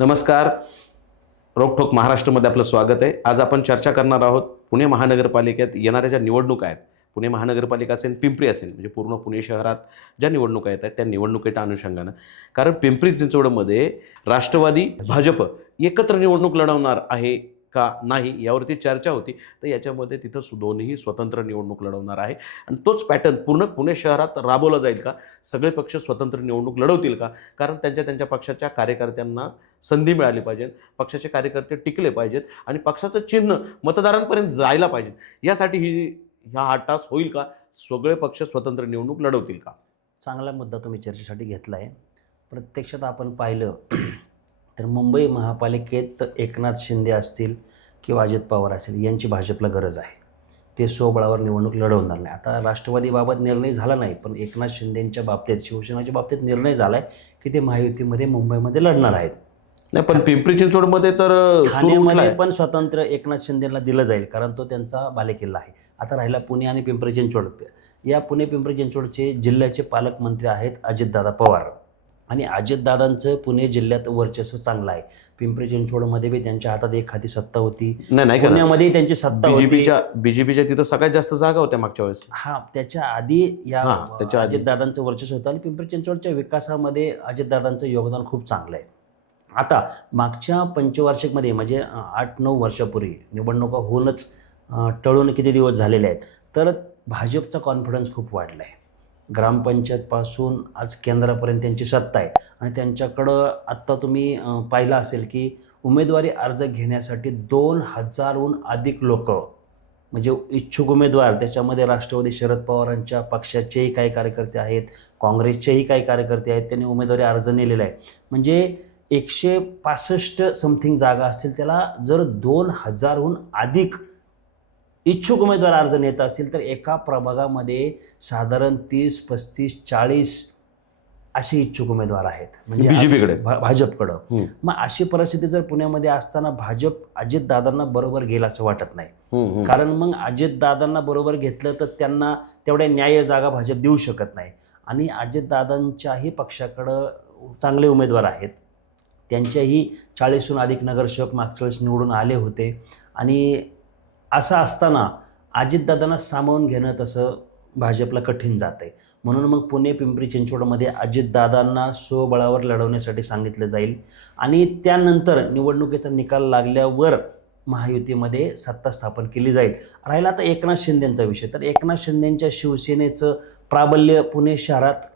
नमस्कार. रोकठोक महाराष्ट्रामध्ये आपलं स्वागत आहे. आज आपण चर्चा करणार आहोत पुणे महानगरपालिकेत येणाऱ्या ज्या निवडणुका आहेत, पुणे महानगरपालिका असेल, पिंपरी असेल, म्हणजे पूर्ण पुणे शहरात ज्या निवडणुका येत आहेत त्या निवडणुकीच्या अनुषंगानं. कारण पिंपरी चिंचवडमध्ये राष्ट्रवादी भाजप एकत्र निवडणूक लढवणार आहे का नाही यावरती चर्चा होती. तर याच्यामध्ये तिथं दोन्ही स्वतंत्र निवडणूक लढवणार आहे आणि तोच पॅटर्न पूर्ण पुणे शहरात राबवला जाईल का? सगळे पक्ष स्वतंत्र निवडणूक लढवतील का? कारण त्यांच्या त्यांच्या पक्षाच्या कार्यकर्त्यांना संधी मिळाली पाहिजे, पक्षाचे कार्यकर्ते टिकले पाहिजेत आणि पक्षाचं चिन्ह मतदारांपर्यंत जायला पाहिजे. यासाठी हा टास्क होईल का? सगळे पक्ष स्वतंत्र निवडणूक लढवतील का? चांगला मुद्दा तुम्ही चर्चेसाठी घेतला आहे. प्रत्यक्षात आपण पाहिलं तर मुंबई महापालिकेत एकनाथ शिंदे असतील किंवा अजित पवार असेल यांची भाजपला गरज आहे. ते स्वबळावर निवडणूक लढवणार नाही. आता राष्ट्रवादीबाबत निर्णय झाला नाही, पण एकनाथ शिंदेंच्या बाबतीत, शिवसेनेच्या बाबतीत निर्णय झाला आहे की ते महायुतीमध्ये मुंबईमध्ये लढणार आहेत. नाही, पण पिंपरी चिंचवडमध्ये तर ठाण्यामध्ये पण स्वतंत्र एकनाथ शिंदेला दिलं जाईल, कारण तो त्यांचा बालेकिल्ला आहे. आता राहिला पुणे आणि पिंपरी चिंचवड. या पुणे पिंपरी चिंचवडचे जिल्ह्याचे पालकमंत्री आहेत अजितदादा पवार, आणि अजितदादांचं पुणे जिल्ह्यात वर्चस्व चांगलं आहे. पिंपरी चिंचवडमध्ये बी त्यांच्या हातात एक हाती सत्ता होती, पुण्यामध्ये त्यांची सत्ता होती. बीजेपीच्या तिथं सगळ्यात जास्त जागा होत्या मागच्या वेळेस. त्याच्या आधी या अजितदादांचं वर्चस्व होतं आणि पिंपरी चिंचवडच्या विकासामध्ये अजितदादांचं योगदान खूप चांगलं आहे. आता मागच्या पंचवार्षिकमध्ये म्हणजे 8-9 वर्षापूर्वी निवडणुका होऊनच टळून किती दिवस झालेले आहेत, तर भाजपचा कॉन्फिडन्स खूप वाढला आहे. ग्रामपंचायतपासून आज केंद्रापर्यंत त्यांची सत्ता आहे आणि त्यांच्याकडं आत्ता तुम्ही पाहिलं असेल की उमेदवारी अर्ज घेण्यासाठी 2000हून अधिक लोक, म्हणजे इच्छुक उमेदवार, त्याच्यामध्ये राष्ट्रवादी शरद पवारांच्या पक्षाचेही काही कार्यकर्ते आहेत, काँग्रेसचेही काही कार्यकर्ते आहेत, त्यांनी उमेदवारी अर्ज नेलेला आहे. म्हणजे 165 समथिंग जागा असतील, त्याला जर 2000हून अधिक इच्छुक उमेदवार अर्ज नेत असतील तर एका प्रभागामध्ये साधारण 30, 35, 40 असे इच्छुक उमेदवार आहेत, म्हणजे बीजेपीकडे, भाजपकडं. मग अशी परिस्थिती जर पुण्यामध्ये असताना भाजप अजितदादांना बरोबर घेईल असं वाटत नाही. कारण मग अजितदादांना बरोबर घेतलं तर त्यांना तेवढ्या न्याय्य जागा भाजप देऊ शकत नाही. आणि अजितदादांच्याही पक्षाकडं चांगले उमेदवार आहेत, त्यांच्याही 40हून अधिक नगरसेवक मागच्या वेळेस निवडून आले होते. आणि असं असताना अजितदादांना सामावून घेणं तसं भाजपला कठीण जातं आहे. म्हणून मग पुणे पिंपरी चिंचवडमध्ये अजितदादांना स्वबळावर लढवण्यासाठी सांगितलं जाईल आणि त्यानंतर निवडणुकीचा निकाल लागल्यावर महायुतीमध्ये सत्ता स्थापन केली जाईल. राहिला आता एकनाथ शिंदेंचा विषय, तर एकनाथ शिंदेंच्या शिवसेनेचं प्राबल्य पुणे शहरात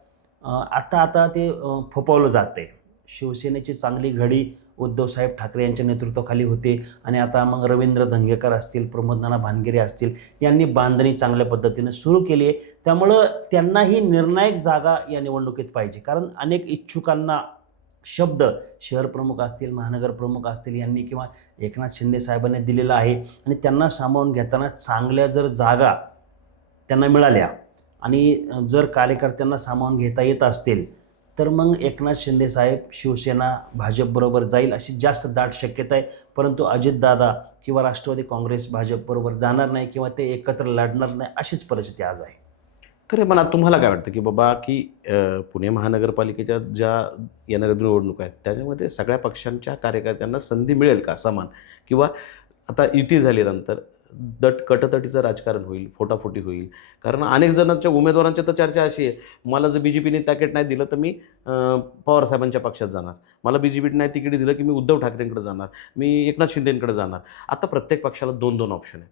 आता ते फोपावलं जातं आहे. शिवसेनेची चांगली घडी उद्धवसाहेब ठाकरे यांच्या नेतृत्वाखाली होते आणि आता मग रवींद्र धंगेकर असतील, प्रमोदनाना भानगिरे असतील, यांनी बांधणी चांगल्या पद्धतीने सुरू केली आहे. त्यामुळं त्यांनाही निर्णायक जागा या निवडणुकीत पाहिजे, कारण अनेक इच्छुकांना शब्द शहर प्रमुख असतील, महानगर प्रमुख असतील, यांनी किंवा एकनाथ शिंदे साहेबांनी दिलेला आहे आणि त्यांना सामावून घेताना चांगल्या जर जागा त्यांना मिळाल्या आणि जर कार्यकर्त्यांना सामावून घेता येत असतील तर मग एकनाथ शिंदे साहेब शिवसेना भाजपबरोबर जाईल अशी जास्त दाट शक्यता आहे. परंतु अजितदादा किंवा राष्ट्रवादी काँग्रेस भाजपबरोबर जाणार नाही किंवा ते एकत्र लढणार नाही अशीच परिस्थिती आज आहे. तर मला तुम्हाला काय वाटतं की बाबा की पुणे महानगरपालिकेच्या ज्या येणाऱ्या निवडणुका आहेत त्याच्यामध्ये सगळ्या पक्षांच्या कार्यकर्त्यांना संधी मिळेल का समान, किंवा आता युती झाल्यानंतर कटतटीचं राजकारण होईल, फोटाफोटी होईल? कारण अनेक जणांच्या उमेदवारांच्या तर चर्चा अशी आहे, मला जर बीजेपीने तिकीट नाही दिलं तर मी पवारसाहेबांच्या पक्षात जाणार, मला बीजेपीने नाही तिकीट दिलं की मी उद्धव ठाकरेंकडे जाणार, मी एकनाथ शिंदेंकडे जाणार. आता प्रत्येक पक्षाला 2-2 ऑप्शन आहेत,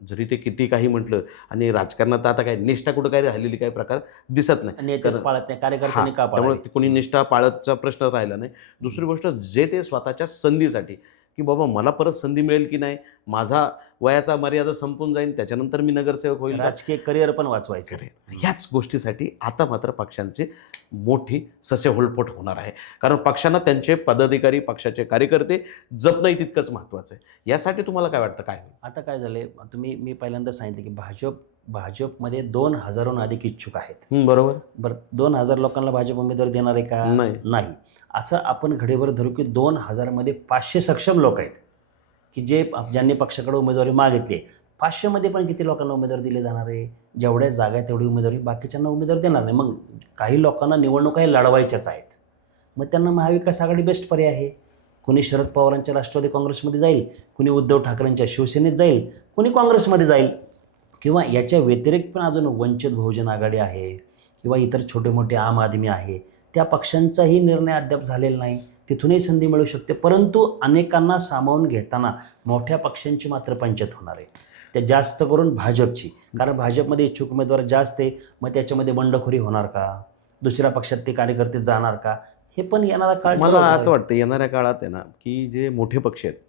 जरी ते किती काही म्हटलं. आणि राजकारणात आता काय निष्ठा कुठं काय राहिलेली काही प्रकार दिसत नाही, नेतेच पाळत नाही, कार्यकर्त्यांनी का पाळावे? त्यामुळे कोणी निष्ठा पाळतचा प्रश्न राहिला नाही. दुसरी गोष्ट, जे ते स्वतःच्या संधीसाठी की बाबा मला परत संधी मिळेल की नाही, माझा वयाचा मर्यादा संपून जाईल, त्याच्यानंतर मी नगरसेवक होईल, राजकीय करिअर पण वाचवायचं, ह्याच गोष्टीसाठी आता मात्र पक्षांची मोठी ससेहोलपट होणार आहे. कारण पक्षांना त्यांचे पदाधिकारी, पक्षाचे कार्यकर्ते जपणंही तितकंच महत्त्वाचं आहे. यासाठी तुम्हाला काय वाटतं काय? आता काय झालंय, मी पहिल्यांदा सांगितलं की भाजपमध्ये 2000हून अधिक इच्छुक आहेत. बरोबर. 2000 लोकांना भाजप उमेदवार देणार आहे का? नाही. असं आपण घडीवर धरू की 2000मध्ये 500 सक्षम लोक आहेत की ज्यांनी पक्षाकडे उमेदवारी मागितली. 500मध्ये पण किती लोकांना उमेदवार दिले जाणार आहे? जेवढ्या जागा आहे तेवढी उमेदवारी बाकीच्यांना उमेदवार देणार नाही. मग काही लोकांना निवडणुका लढवायच्याच आहेत, मग त्यांना महाविकास आघाडी बेस्ट पर्याय आहे. कुणी शरद पवारांच्या राष्ट्रवादी काँग्रेसमध्ये जाईल, कुणी उद्धव ठाकरेंच्या शिवसेनेत जाईल, कुणी काँग्रेसमध्ये जाईल, किंवा याच्या व्यतिरिक्त पण अजून वंचित बहुजन आघाडी आहे किंवा इतर छोटे मोठे आम आदमी आहे, त्या पक्षांचाही निर्णय अद्याप झालेला नाही. तिथूनही संधी मिळू शकते. परंतु अनेकांना सामावून घेताना मोठ्या पक्षांची मात्र पंचायत होणार आहे, त्या जास्त करून भाजपची. कारण भाजपमध्ये इच्छुक उमेदवार जास्त आहे. मग त्याच्यामध्ये बंडखोरी होणार का, दुसऱ्या पक्षात ते कार्यकर्ते जाणार का, हे पण येणारा काळ मला ठरवणार असं आहे. वाटतं येणाऱ्या काळात आहे ना, की जे मोठे पक्ष आहेत,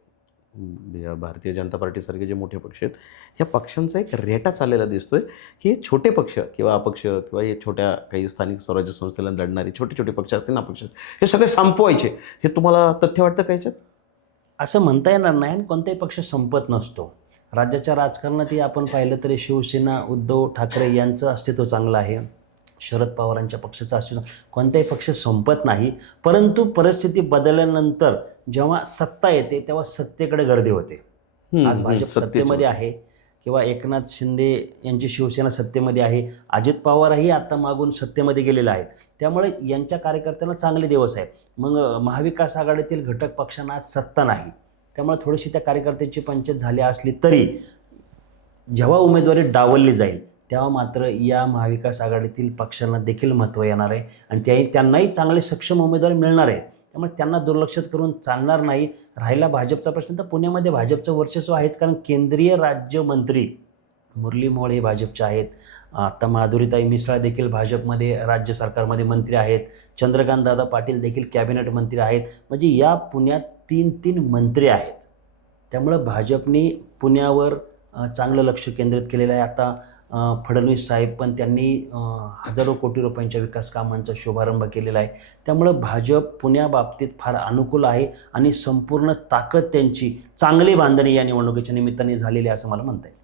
भारतीय जनता पार्टीसारखे जे मोठे पक्ष आहेत, या पक्षांचा एक रेटा चाललेला दिसतोय की हे छोटे पक्ष किंवा अपक्ष किंवा हे छोट्या काही स्थानिक स्वराज्य संस्थेला लढणारे छोटे छोटे पक्ष असतील ना, अपक्ष, हे सगळे संपवायचे. हे तुम्हाला तथ्य वाटतं का याच्यात? असं म्हणता येणार नाही. आणि कोणताही पक्ष संपत नसतो. राज्याच्या राजकारणातही आपण पाहिलं तरी शिवसेना, उद्धव ठाकरे यांचं अस्तित्व चांगलं आहे, शरद पवारांच्या पक्षाचं अस्तित्व, कोणताही पक्ष संपत नाही. परंतु परिस्थिती बदलल्यानंतर जेव्हा सत्ता येते तेव्हा सत्तेकडे गर्दी होते. आज भाजप सत्तेमध्ये आहे किंवा एकनाथ शिंदे यांची शिवसेना सत्तेमध्ये आहे, अजित पवारही आता मागून सत्तेमध्ये गेलेले आहेत. त्यामुळे यांच्या कार्यकर्त्यांना चांगले दिवस आहेत. मग महाविकास आघाडीतील घटक पक्षांना आज सत्ता नाही, त्यामुळे थोडीशी त्या कार्यकर्त्यांची पंचायत झाली असली तरी जेव्हा उमेदवारी डावलली जाईल तेव्हा मात्र या महाविकास आघाडीतील पक्षांना देखील महत्त्व येणार आहे आणि त्यांनाही चांगले सक्षम उमेदवार मिळणार आहे. त्यामुळे त्यांना दुर्लक्षित करून चालणार नाही. राहिला भाजपचा प्रश्न, तर पुण्यामध्ये भाजपचं वर्चस्व आहेच, कारण केंद्रीय राज्यमंत्री मुरली मोहोळ हे भाजपचे आहेत. आता माधुरीताई मिसाळ देखील भाजपमध्ये राज्य सरकारमध्ये मंत्री आहेत. चंद्रकांत दादा पाटील देखील कॅबिनेट मंत्री आहेत. म्हणजे या पुण्यात 3 मंत्री आहेत. त्यामुळं भाजपने पुण्यावर चांगलं लक्ष केंद्रित केलेलं आहे. आता फडणवीस साहेब पण त्यांनी हजारो कोटी रुपयांच्या विकास कामांचा शुभारंभ केलेला आहे. त्यामुळं भाजप पुण्याबाबतीत फार अनुकूल आहे आणि संपूर्ण ताकद त्यांची चांगली बांधणी या निवडणुकीच्या निमित्ताने झालेली आहे असं मला म्हणता येईल.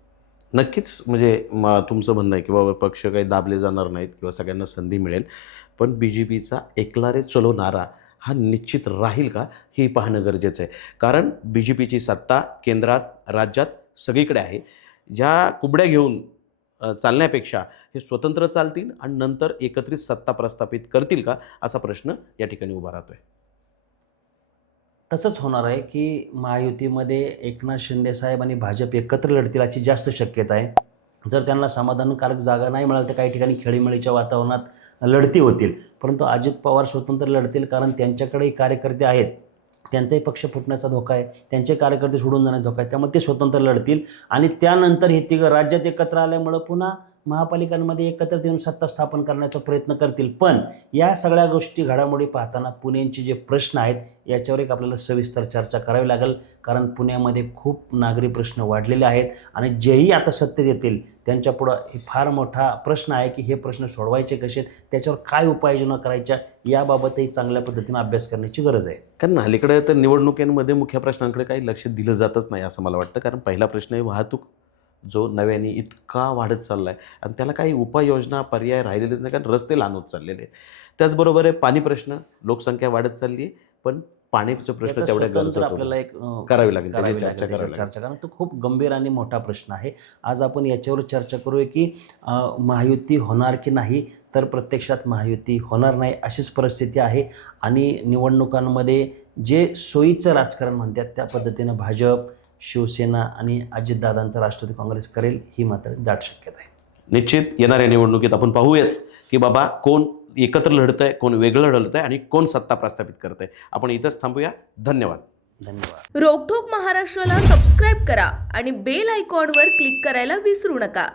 नक्कीच. म्हणजे तुमचं म्हणणं आहे की बाबा पक्ष काही दाबले जाणार नाहीत किंवा सगळ्यांना संधी मिळेल, पण BJPचा एकला रे चलो नारा हा निश्चित राहील का हे पाहणं गरजेचं आहे. कारण BJPची सत्ता केंद्रात, राज्यात सगळीकडे आहे. ज्या कुबड्या घेऊन चालण्यापेक्षा हे स्वतंत्र चालतील आणि नंतर एकत्रित सत्ता प्रस्थापित करतील का, असा प्रश्न या ठिकाणी उभा राहतोय. तसंच होणार आहे की महायुतीमध्ये एकनाथ शिंदे साहेब आणि भाजप एकत्र लढतील अशी जास्त शक्यता आहे. जर त्यांना समाधानकारक जागा नाही मिळाली तर काही ठिकाणी खेळीमेळीच्या वातावरणात लढती होतील. परंतु अजित पवार स्वतंत्र लढतील, कारण त्यांच्याकडेही कार्यकर्ते आहेत, त्यांचाही पक्ष फुटण्याचा धोका आहे, त्यांचे कार्यकर्ते सोडून जाण्याचा धोका आहे. त्यामुळे ते स्वतंत्र लढतील आणि त्यानंतर हे तिघं राज्यात एकत्र आल्यामुळं पुन्हा महापालिकांमध्ये एकत्र येऊन सत्ता स्थापन करण्याचा प्रयत्न करतील. पण या सगळ्या गोष्टी घडामोडी पाहताना पुण्याचे जे प्रश्न आहेत याच्यावर एक आपल्याला सविस्तर चर्चा करावी लागेल, कारण पुण्यामध्ये खूप नागरी प्रश्न वाढलेले आहेत आणि जेही आता सत्तेत येतील त्यांच्यापुढं हे फार मोठा प्रश्न आहे की हे प्रश्न सोडवायचे कसे, त्याच्यावर काय उपाययोजना करायच्या, याबाबतही चांगल्या पद्धतीने अभ्यास करण्याची गरज आहे. कारण अलीकडे तर निवडणुकीमध्ये मुख्य प्रश्नांकडे काही लक्ष दिलं जातच नाही असं मला वाटतं. कारण पहिला प्रश्न आहे वाहतूक, जो नव्याने इतका वाढत चालला आहे आणि त्याला काही उपाययोजना पर्याय राहिलेलेच नाही, कारण रस्ते लहान होत चाललेले आहेत. त्याचबरोबर आहे पाणी प्रश्न, लोकसंख्या वाढत चालली आहे, पण पाण्याचा प्रश्न तेवढ्या गरजेचं आपल्याला एक करावी लागेल, त्याची चर्चा चर्चा करावी लागेल. कारण तो खूप गंभीर आणि मोठा प्रश्न आहे. आज आपण याच्यावर चर्चा करूया की महायुती होणार की नाही, तर प्रत्यक्षात महायुती होणार नाही अशीच परिस्थिती आहे आणि निवडणुकांमध्ये जे सोयीचं राजकारण म्हणतात त्या पद्धतीनं भाजप, शिवसेना आणि अजितदादांचा राष्ट्रवादी काँग्रेस करेल ही मात्र दाट शक्यता आहे. निश्चित येणाऱ्या निवडणुकीत आपण पाहूयाच की बाबा कोण एकत्र लढतंय, कोण वेगळं लढतंय आणि कोण सत्ता प्रस्थापित करतंय. आपण इथंच थांबूया. धन्यवाद. धन्यवाद. रोकठोक महाराष्ट्राला सबस्क्राईब करा आणि बेल आयकॉनवर क्लिक करायला विसरू नका.